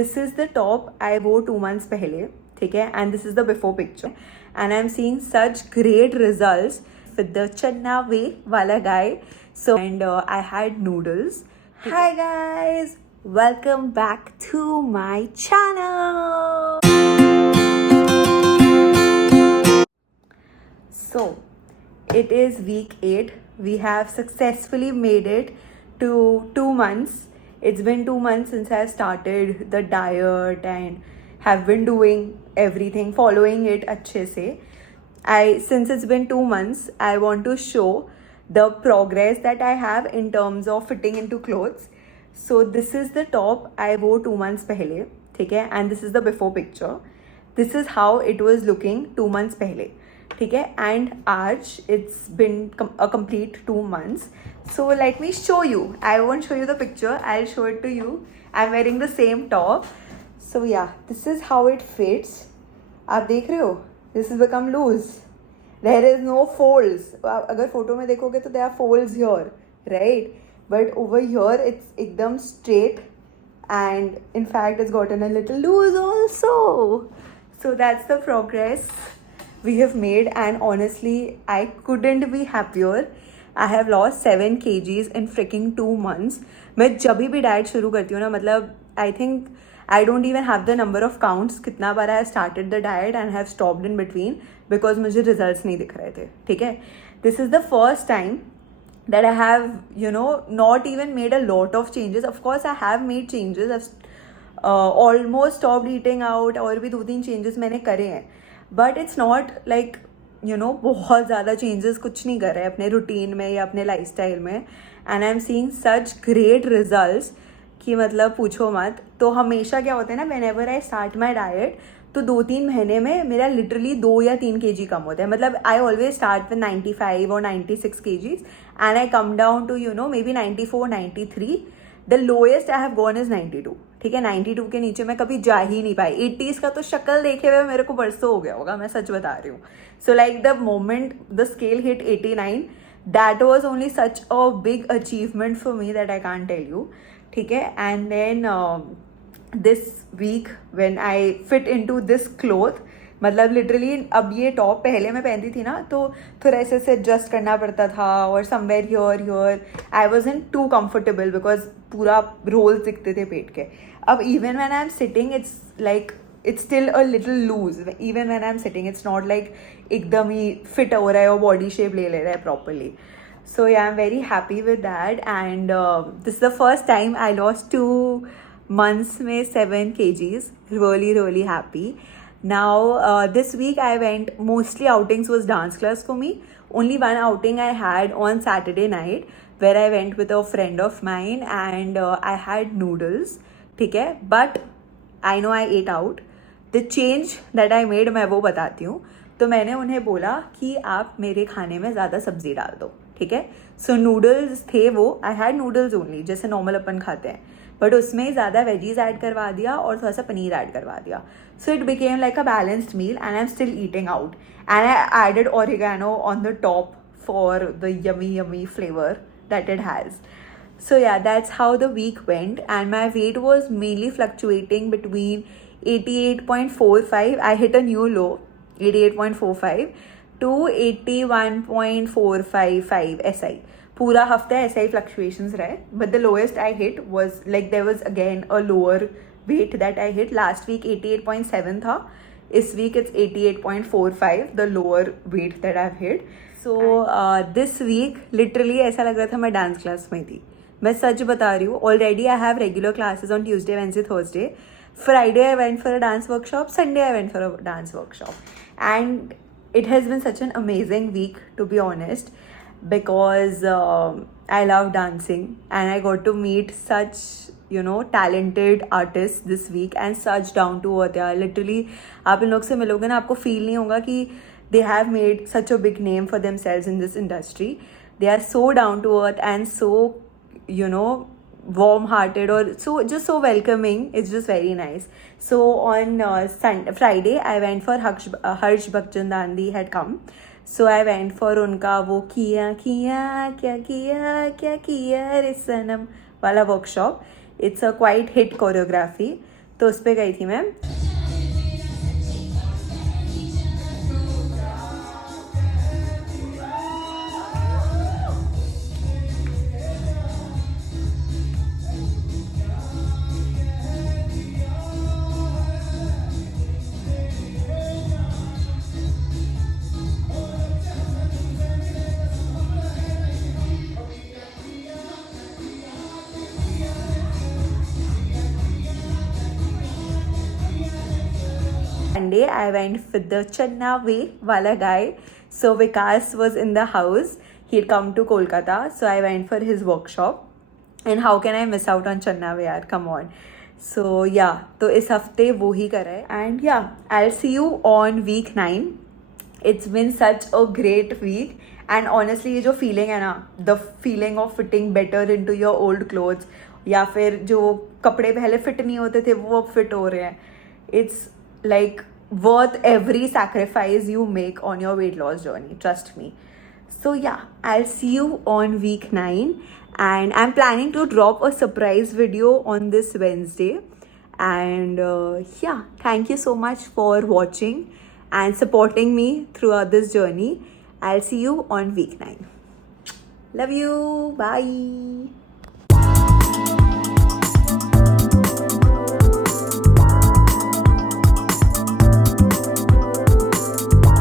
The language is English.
This is the top I wore 2 months पहले, ठीक है, and this is the before picture, and I'm seeing such great results with the channa way wala guy. So and I had noodles. Hi guys, welcome back to my channel. So it is week 8. We have successfully made it to 2 months. It's been 2 months since I started the diet and have been doing everything, following it अच्छे से. Since it's been 2 months, I want to show the progress that I have in terms of fitting into clothes. So this is the top I wore 2 months पहले, ठीक है, and this is the before picture. This is how it was looking 2 months पहले, ठीक है, and आज it's been a complete 2 months. So let me show you. I won't show you the picture, I'll show it to you. I'm wearing the same top. So yeah, this is how it fits. आप देख रहे हो, this has become loose. There is no folds. अगर photo में देखोगे तो there are folds here, right? But over here it's एकदम straight, and in fact it's gotten a little loose also. So that's the progress we have made, and honestly I couldn't be happier. I have lost 7 kgs in freaking 2 months. मैं जब भी diet शुरू करती हूँ ना, मतलब I think I don't even have the number of counts कितना बार I started the diet and have stopped in between because मुझे रिजल्ट्स नहीं दिख रहे थे, ठीक है. This is the first time that I have, not even made a lot of changes. Of course, I have made changes. I've almost stopped eating out, और भी 2-3 changes मैंने करे हैं. But it's not like, बहुत ज़्यादा changes कुछ नहीं कर रहे अपने रूटीन में या अपने लाइफस्टाइल में. And I'm seeing such great results कि मतलब पूछो मत. तो हमेशा क्या होता है ना, whenever I start my diet, तो 2-3 महीने में मेरा लिटरली 2 या 3 kg कम होता है. मतलब आई ऑलवेज स्टार्ट विद 95 और 96 kgs and I come down to maybe 94, 93. The lowest I have gone is 92, ठीक है. 92 के नीचे मैं कभी जा ही नहीं पाई. 80s का तो शक्ल देखे हुए मेरे को बरसों हो गया होगा, मैं सच बता रही हूँ. So like the moment the scale hit 89, that was only such a big achievement for me that I can't tell you, ठीक है. And then this week when I fit into this cloth, मतलब literally अब ये top पहले मैं पहनती थी ना तो थोड़ा ऐसे से एडजस्ट करना पड़ता था, और somewhere here I was in to comfortable because पूरा रोल्स दिखते थे पेट के. अब even when I am sitting it's still a little loose. Even when I'm sitting, it's not like एकदम ही फिट हो रहा है और बॉडी शेप ले रहा है properly. So yeah, I'm very happy with that, and this is the first time I lost 2 months में 7 kgs. Really happy. Now this week I went, mostly outings was dance class for me. Only one outing I had on Saturday night where I went with a friend of mine, and I had noodles, ठीक है. But I know I ate out. The change that I made मैं वो बताती हूँ. तो मैंने उन्हें बोला कि आप मेरे खाने में ज़्यादा सब्जी डाल दो, ठीक है. सो नूडल्स थे वो, आई हैड नूडल्स ओनली जैसे नॉर्मल अपन खाते हैं, बट उसमें ज़्यादा वेजीज ऐड करवा दिया और थोड़ा सा पनीर ऐड करवा दिया. So it became like a balanced meal, and I am still eating out, and I added oregano on the top for the yummy flavour that it has. So yeah, that's how the week went, and my weight was mainly fluctuating between 88.45, I hit a new low, 88.45 to 81.455 SI. पूरा हफ्ता ऐसा ही fluctuations रहे, but the lowest I hit was like there was again a lower weight that I hit. Last week 88.7 था, इस week it's 88.45, the lower weight that I've hit. So this week literally ऐसा लग रहा था मैं dance class में थी. मैं सच बता रही हूँ. Already I have regular classes on Tuesday, Wednesday, Thursday. Friday I went for a dance workshop, Sunday I went for a dance workshop, and it has been such an amazing week, to be honest, because I love dancing, and I got to meet such talented artists this week, and such down to earth. Literally आप इन लोग से मिलोगे ना, आपको feel नहीं होगा कि they have made such a big name for themselves in this industry. They are so down to earth and so warm-hearted, or so welcoming. It's just very nice. So on Friday I went for Harsh Bhakchandani had come, so I went for उनका वो किया क्या किया रे सनम वाला workshop. It's a quite hit choreography. तो उस पर गई थी मैं. Sunday, I went with the Channa Way wala guy. So Vikas was in the house. He'd come to Kolkata, so I went for his workshop. And how can I miss out on Channa Way? Yaar, come on. So yeah, तो इस हफ्ते वो ही करा है. And yeah, I'll see you on week 9. It's been such a great week. And honestly, ये जो feeling है ना, the feeling of fitting better into your old clothes, या फिर जो कपड़े पहले fit नहीं होते थे वो अब fit हो रहे हैं. It's like worth every sacrifice you make on your weight loss journey. Trust me. So yeah, I'll see you on week 9. And I'm planning to drop a surprise video on this Wednesday. And yeah, thank you so much for watching and supporting me throughout this journey. I'll see you on week 9. Love you. Bye.